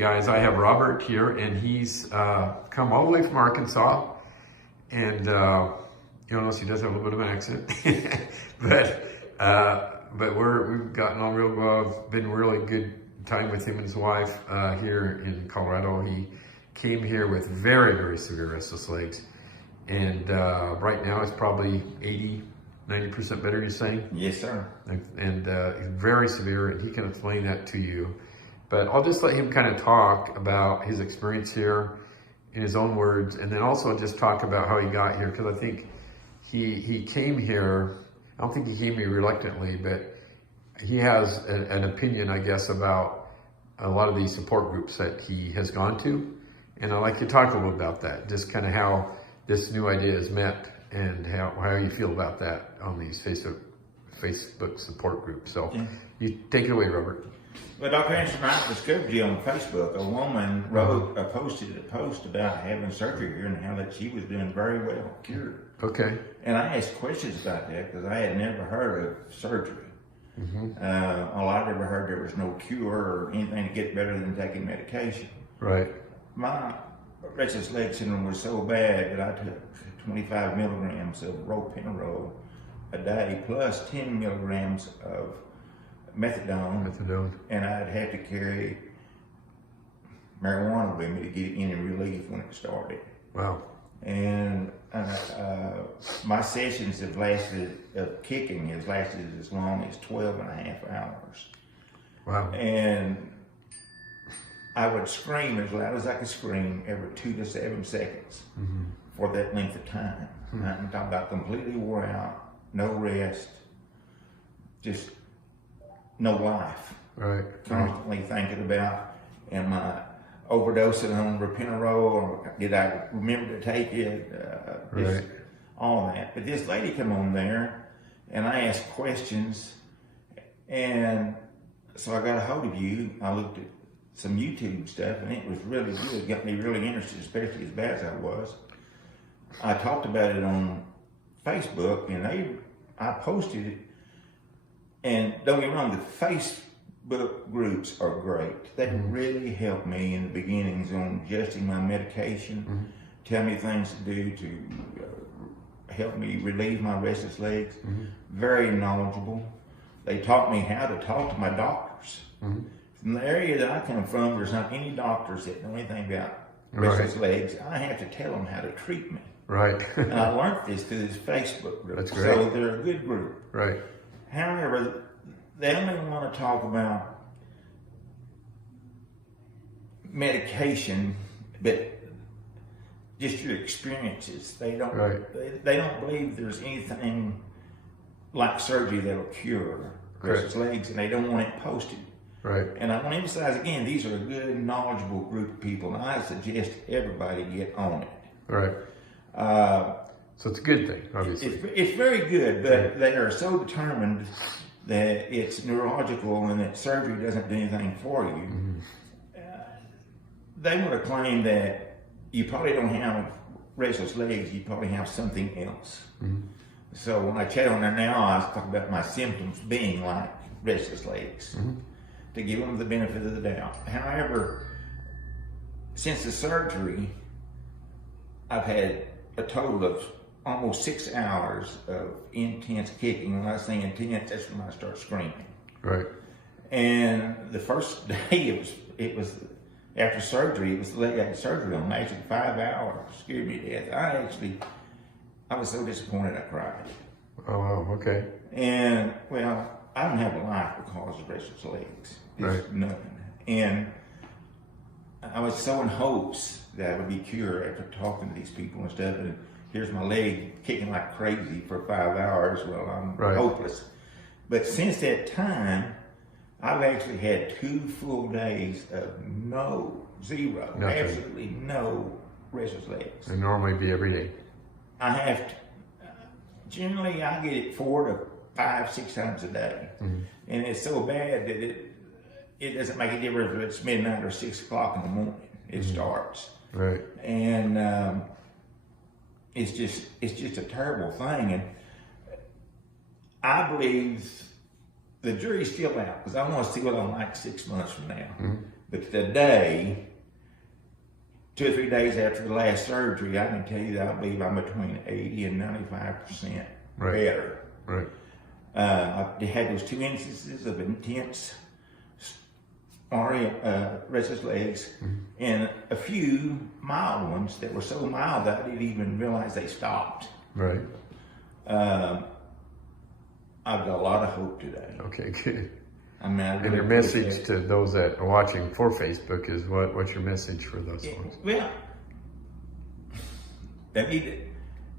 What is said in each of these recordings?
guys. I have Robert here, and he's come all the way from Arkansas, and you notice he does have a little bit of an accent, but we've gotten on real well. Been really good time with him and his wife here in Colorado. He came here with very, very severe restless legs, and right now it's probably 80-90% better, you're saying? Yes, sir. And very severe, and he can explain that to you. But I'll just let him kind of talk about his experience here in his own words, and then also just talk about how he got here, because I think he came here, I don't think he came here reluctantly, but he has an opinion, I guess, about a lot of these support groups that he has gone to. And I'd like to talk a little about that, just kind of how this new idea is met and how you feel about that on these Facebook support groups. So you take it away, Robert. Well, Dr. Anderson, I discovered you on Facebook. A woman posted a post about having surgery here and how that she was doing very well, cured. Okay. And I asked questions about that because I had never heard of surgery. All I'd ever heard, there was no cure or anything to get better than taking medication. Right. My restless leg syndrome was so bad that I took 25 milligrams of ropinirole a day plus 10 milligrams of methadone, and I'd have to carry marijuana with me to get any relief when it started. Wow. And my sessions of kicking has lasted as long as 12 and a half hours. Wow. And I would scream as loud as I could scream every 2 to 7 seconds for that length of time. I'm talking about completely wore out, no rest, just no life. Right. Constantly thinking about, am I overdosing on ropinirole, or did I remember to take it? Right. All that. But this lady come on there, and I asked questions, and so I got a hold of you. I looked at some YouTube stuff, and it was really good. It got me really interested, especially as bad as I was. I talked about it on Facebook, and I posted it. And don't get me wrong, the Facebook groups are great. They really helped me in the beginnings on adjusting my medication, tell me things to do to help me relieve my restless legs. Very knowledgeable. They taught me how to talk to my doctors. From the area that I come from, there's not any doctors that know anything about restless legs. I have to tell them how to treat me. Right. And I learned this through this Facebook group. That's great. So they're a good group. Right. However, they only want to talk about medication, but just your experiences. They don't. They don't believe there's anything like surgery that'll cure restless legs, and they don't want it posted. Right. And I want to emphasize again, these are a good, knowledgeable group of people, and I suggest everybody get on it. Right. So it's a good thing, obviously. It's very good, but they are so determined that it's neurological and that surgery doesn't do anything for you. They want to claim that you probably don't have restless legs, you probably have something else. So when I chat on there now, I was talking about my symptoms being like restless legs, to give them the benefit of the doubt. However, since the surgery, I've had a total of almost 6 hours of intense kicking. When I say intense, that's when I start screaming. Right. And the first day it was after surgery, it was the leg I had surgery on, actually 5 hours, scared me to death. I was so disappointed I cried. Oh, wow, okay. And, well, I don't have a life because of restless legs. It's nothing. And I was so in hopes that I would be cured after talking to these people and stuff. And here's my leg kicking like crazy for 5 hours. Well, I'm hopeless. But since that time, I've actually had 2 full days of zero, absolutely no restless legs. And normally be every day. I have to, generally I get it 4 to 5, 6 times a day. And it's so bad that it doesn't make a difference if it's midnight or 6 o'clock in the morning. It starts. Right. And it's just a terrible thing. And I believe the jury's still out, because I want to see what I'm like 6 months from now. But today, 2 or 3 days after the last surgery, I can tell you that I believe I'm between 80 and 95% better. Right. I had those 2 instances of intense restless legs, and a few mild ones that were so mild that I didn't even realize they stopped. Right. I've got a lot of hope today. Okay, good. I mean, And your message to those that are watching for Facebook is what's your message for those ones? Well, they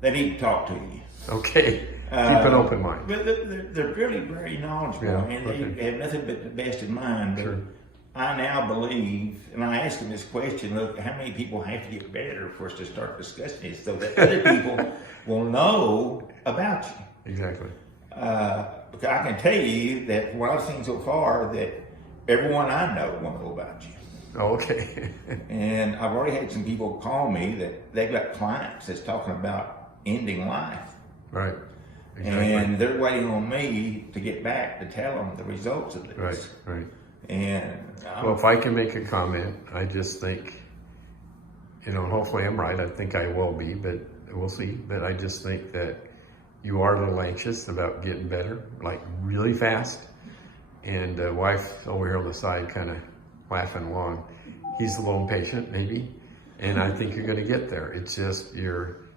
need to talk to you. Okay. Keep an open mind. But they're really very knowledgeable, and they have nothing but the best in mind. But I now believe, and I ask them this question: look, how many people have to get better for us to start discussing this, so that other people will know about you? Exactly. Because I can tell you that from what I've seen so far, that everyone I know will know about you. Oh, okay. And I've already had some people call me that they've got clients that's talking about ending life. Right. Exactly. And they're waiting on me to get back to tell them the results of this. Right. And well, if I can make a comment, I just think, hopefully I'm right. I think I will be, but we'll see. But I just think that you are a little anxious about getting better, like really fast. And wife over here on the side kind of laughing along. He's a little impatient, maybe. And I think you're going to get there. It's just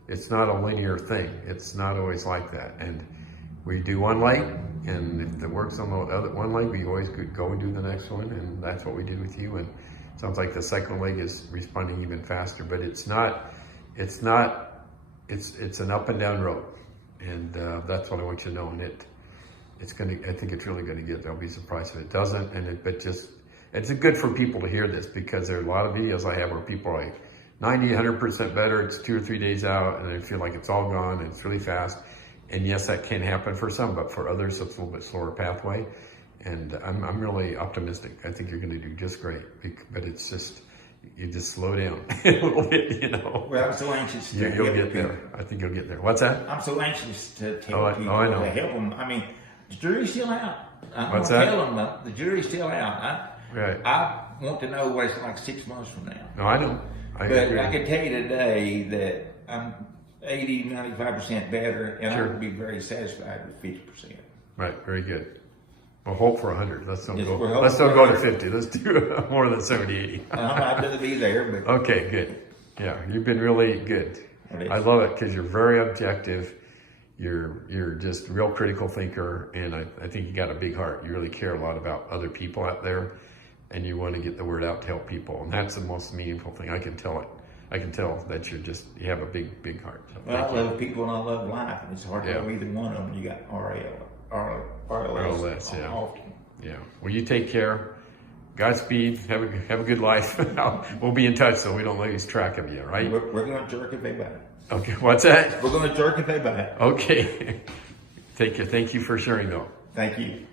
it's not a linear thing. It's not always like that. And we do one leg, and if it works on the other one leg, we always go and do the next one. And that's what we did with you. And it sounds like the second leg is responding even faster, but it's an up and down road. And that's what I want you to know. And I think it's really going to get there. I'll be surprised if it doesn't. It's good for people to hear this, because there are a lot of videos I have where people are like 90, 100% better. It's 2 or 3 days out, and I feel like it's all gone, and it's really fast. And yes, that can happen for some, but for others, it's a little bit slower pathway. And I'm really optimistic. I think you're going to do just great. But it's just, you just slow down a little bit, Well, I'm so anxious to You'll get there. I think you'll get there. What's that? I'm so anxious to tell people I know. to help them. I mean, the jury's still out. What's that? Tell them the jury's still out. Right. I want to know what it's like 6 months from now. No, I know. But I can tell you today that I'm 80, 95% better, and I would be very satisfied with 50%. Right. Very good. Well, hope for 100. Let's don't go. Well, Let's don't go to 50. Let's do more than 70, 80. I'd rather be there. But Okay, good. Yeah, you've been really good. I love it because you're very objective. You're just a real critical thinker, and I think you got a big heart. You really care a lot about other people out there, and you want to get the word out to help people, and that's the most meaningful thing. I can tell it. I can tell that you have a big heart. So I love people and I love life, and it's hard to love either one of them. You got RLS often. Yeah. Well, you take care. Godspeed. Have a good life. We'll be in touch so we don't lose track of you, right? We're going to jerk if they bite. Okay. What's that? We're going to jerk if they bite. Okay. Take care. Thank you for sharing, though. Thank you.